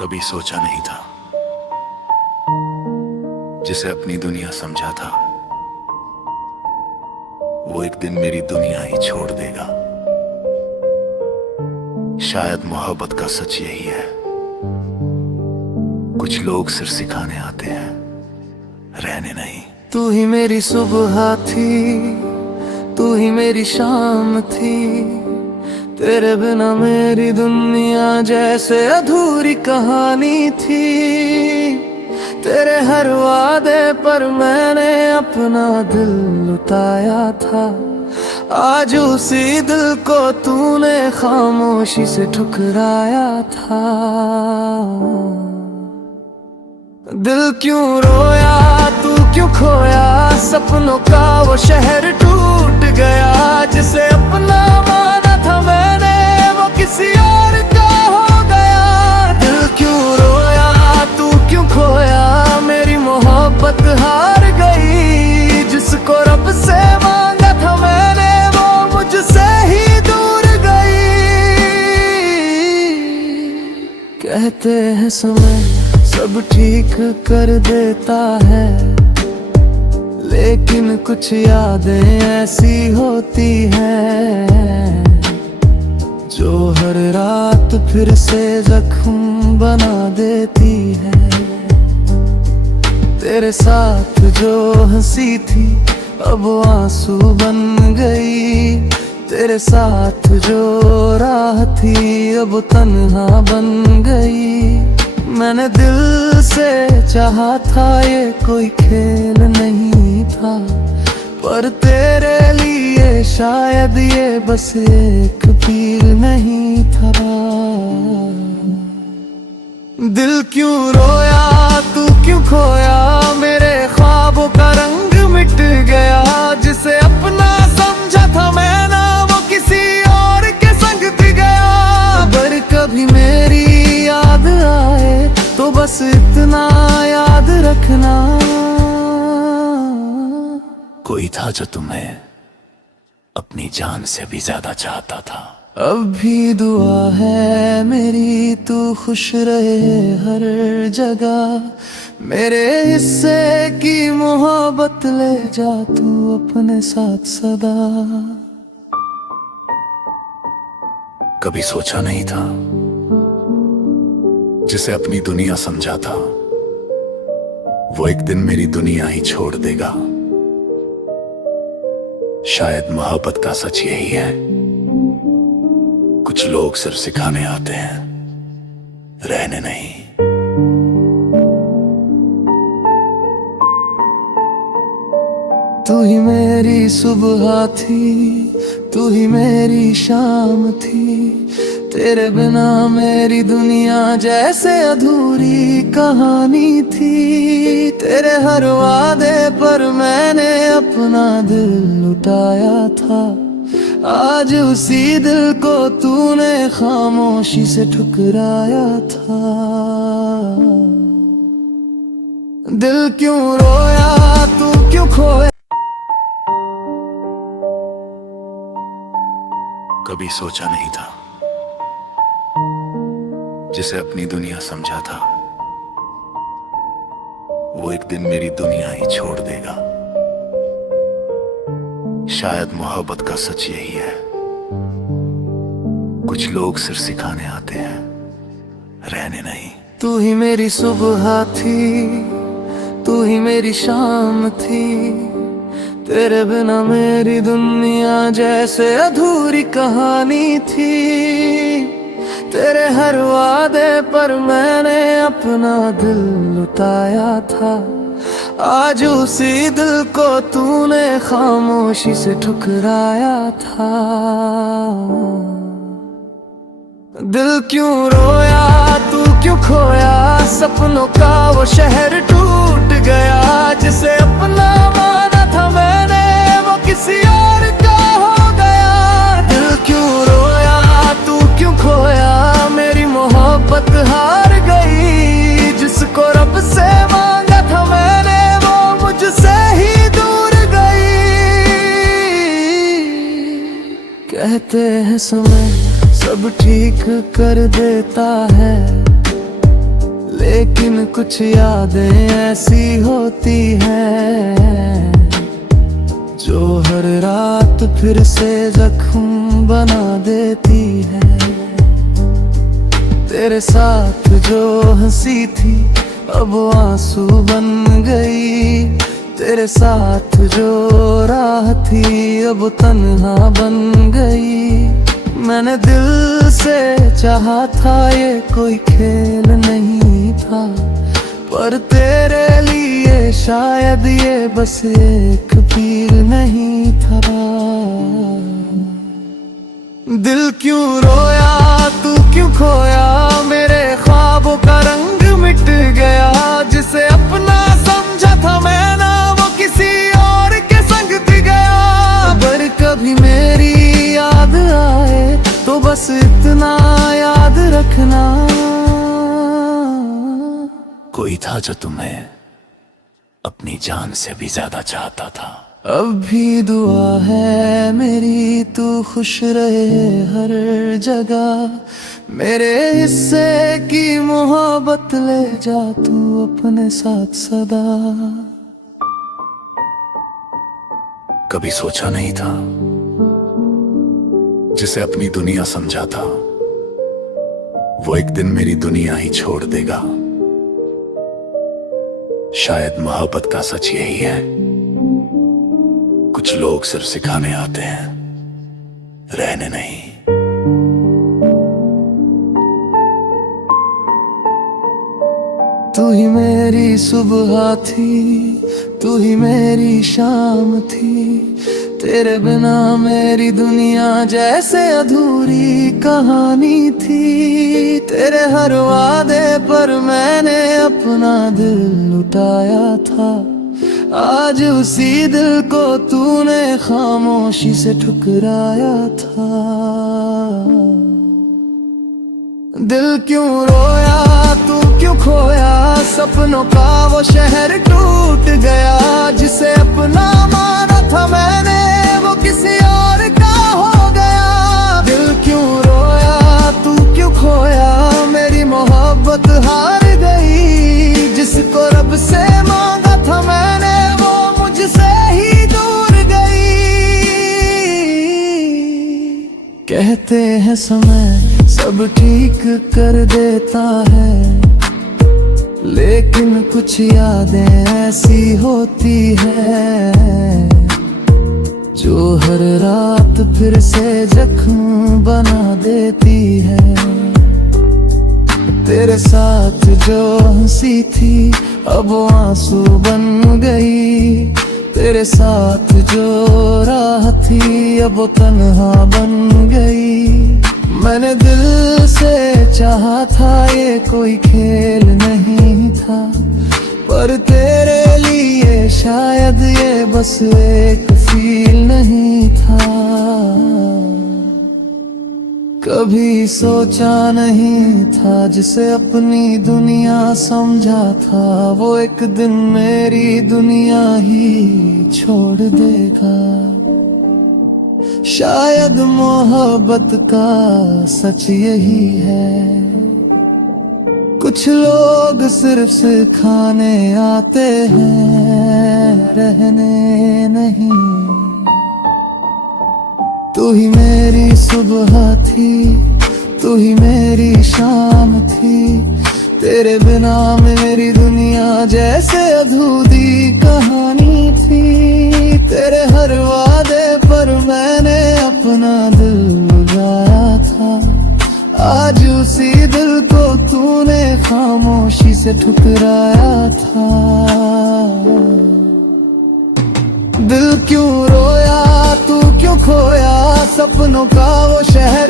कभी सोचा नहीं था, जिसे अपनी दुनिया समझा था वो एक दिन मेरी दुनिया ही छोड़ देगा। शायद मोहब्बत का सच यही है, कुछ लोग सिर्फ सिखाने आते हैं, रहने नहीं। तू ही मेरी सुबह थी, तू ही मेरी शाम थी, तेरे बिना मेरी दुनिया जैसे अधूरी कहानी थी। तेरे हर वादे पर मैंने अपना दिल लुटाया था, आज उसी दिल को तूने खामोशी से ठुकराया था। दिल क्यों रोया, तू क्यों खोया, सपनों का वो शहर टूट गया। जिसे अपना माना था मैंने वो किसी और का हो गया। दिल क्यों रोया, तू क्यों खोया, मेरी मोहब्बत हार गई। जिसको रब से मांगा था मैंने वो मुझसे ही दूर गई। कहते हैं समय सब ठीक कर देता है, लेकिन कुछ यादें ऐसी होती हैं जो हर रात फिर से जख्म बना देती है। तेरे साथ जो हंसी थी अब आंसू बन गई, तेरे साथ जो राह थी अब तन्हा बन गई। मैंने दिल से चाहा था ये कोई खेल नहीं था, पर तेरे लिए शायद ये बस एक पीर नहीं था। दिल क्यों रोया, तू क्यों खोया, मेरे ख्वाबों का रंग मिट गया। जिसे अपना समझा था मैं ना वो किसी और के संग थी गया। पर कभी मेरी याद आए तो बस इतना याद रखना, कोई था जो तुम्हें अपनी जान से भी ज्यादा चाहता था। अब भी दुआ है मेरी तू खुश रहे हर जगह। मेरे हिस्से की मोहब्बत ले जा तू अपने साथ सदा। कभी सोचा नहीं था, जिसे अपनी दुनिया समझा था वो एक दिन मेरी दुनिया ही छोड़ देगा। शायद मोहब्बत का सच यही है, कुछ लोग सिर्फ सिखाने आते हैं, रहने नहीं। तू ही मेरी सुबह थी, तू ही मेरी शाम थी, तेरे बिना मेरी दुनिया जैसे अधूरी कहानी थी। तेरे हर वादे पर मैंने अपना दिल लुटाया था, आज उसी दिल को तूने खामोशी से ठुकराया था। दिल क्यों रोया, तू क्यों खोया। कभी सोचा नहीं था, जिसे अपनी दुनिया समझा था वो एक दिन मेरी दुनिया ही छोड़ देगा। शायद मोहब्बत का सच यही है, कुछ लोग सिर्फ सिखाने आते हैं, रहने नहीं। तू ही मेरी सुबह थी, तू ही मेरी शाम थी, तेरे बिना मेरी दुनिया जैसे अधूरी कहानी थी। तेरे हर वादे पर मैंने अपना दिल लुटाया था, आज उसी दिल को तूने खामोशी से ठुकराया था। दिल क्यों रोया, तू क्यों खोया, सपनों का वो शहर टूट गया। जिसे अपना माना था मैंने वो किसी और का हो गया। दिल क्यों रोया, तू क्यों खोया, मेरी मोहब्बत हार गई। जिसको रब से मांगा था मैंने वो मुझसे ही दूर गई। कहते हैं समय सब ठीक कर देता है, लेकिन कुछ यादें ऐसी होती हैं जो हर रात फिर से जख्म बना देती है। तेरे साथ जो हंसी थी अब आंसू बन गई, तेरे साथ जो राह थी अब तन्हा बन गई। मैंने दिल से चाहा था ये कोई खेल नहीं था, पर तेरे लिए शायद ये बस एक पीर नहीं था। दिल क्यों रोया, तू क्यों खोया, मेरे ख्वाबों का रंग मिट गया। जिसे अपना समझा था मैं ना, वो किसी और के संग थी गया। अगर कभी मेरी याद आए तो बस इतना याद रखना, कोई था जो तुम्हें अपनी जान से भी ज्यादा चाहता था। अब भी दुआ है मेरी, तू खुश रहे हर जगह। मेरे हिस्से की मोहब्बत ले जा तू अपने साथ सदा। कभी सोचा नहीं था जिसे अपनी दुनिया समझा था वो एक दिन मेरी दुनिया ही छोड़ देगा। शायद मोहब्बत का सच यही है, कुछ लोग सिर्फ सिखाने आते हैं, रहने नहीं। तू ही मेरी सुबह थी, तू ही मेरी शाम थी। तेरे बिना मेरी दुनिया जैसे अधूरी कहानी थी। तेरे हर वादे पर मैंने अपना दिल लुटाया था। आज उसी दिल को तूने खामोशी से ठुकराया था। दिल क्यों रोया, तू क्यों खोया, सपनों का वो शहर टूट गया। जिसे अपना माना था मैंने, वो किसी और का हो गया। दिल क्यों रोया, तू क्यों खोया, मेरी मोहब्बत हार गई। जिसको रब से मांगा था मैंने, वो मुझसे ही दूर गई। कहते हैं समय सब ठीक कर देता है, लेकिन कुछ यादें ऐसी होती है जो हर रात फिर से जख्म बना देती है। तेरे साथ जो हंसी थी अब आंसू बन गई, तेरे साथ जो राह थी अब तन्हा बन गई। मैंने दिल से चाहा था ये कोई खेल नहीं था, पर तेरे लिए शायद ये बस एक फील नहीं था। कभी सोचा नहीं था जिसे अपनी दुनिया समझा था, वो एक दिन मेरी दुनिया ही छोड़ देगा। शायद मोहब्बत का सच यही है, कुछ लोग सिर्फ सिखाने आते हैं, रहने नहीं। तू ही मेरी सुबह थी, तू ही मेरी शाम थी। तेरे बिना मेरी दुनिया जैसे अधूरी कहानी थी। तेरे हर वादे पर मैंने अपना दिल लगाया था। आज उसी दिल को तूने खामोशी से ठुकराया था। दिल क्यों रोया, तू क्यों खोया, सपनों का वो शहर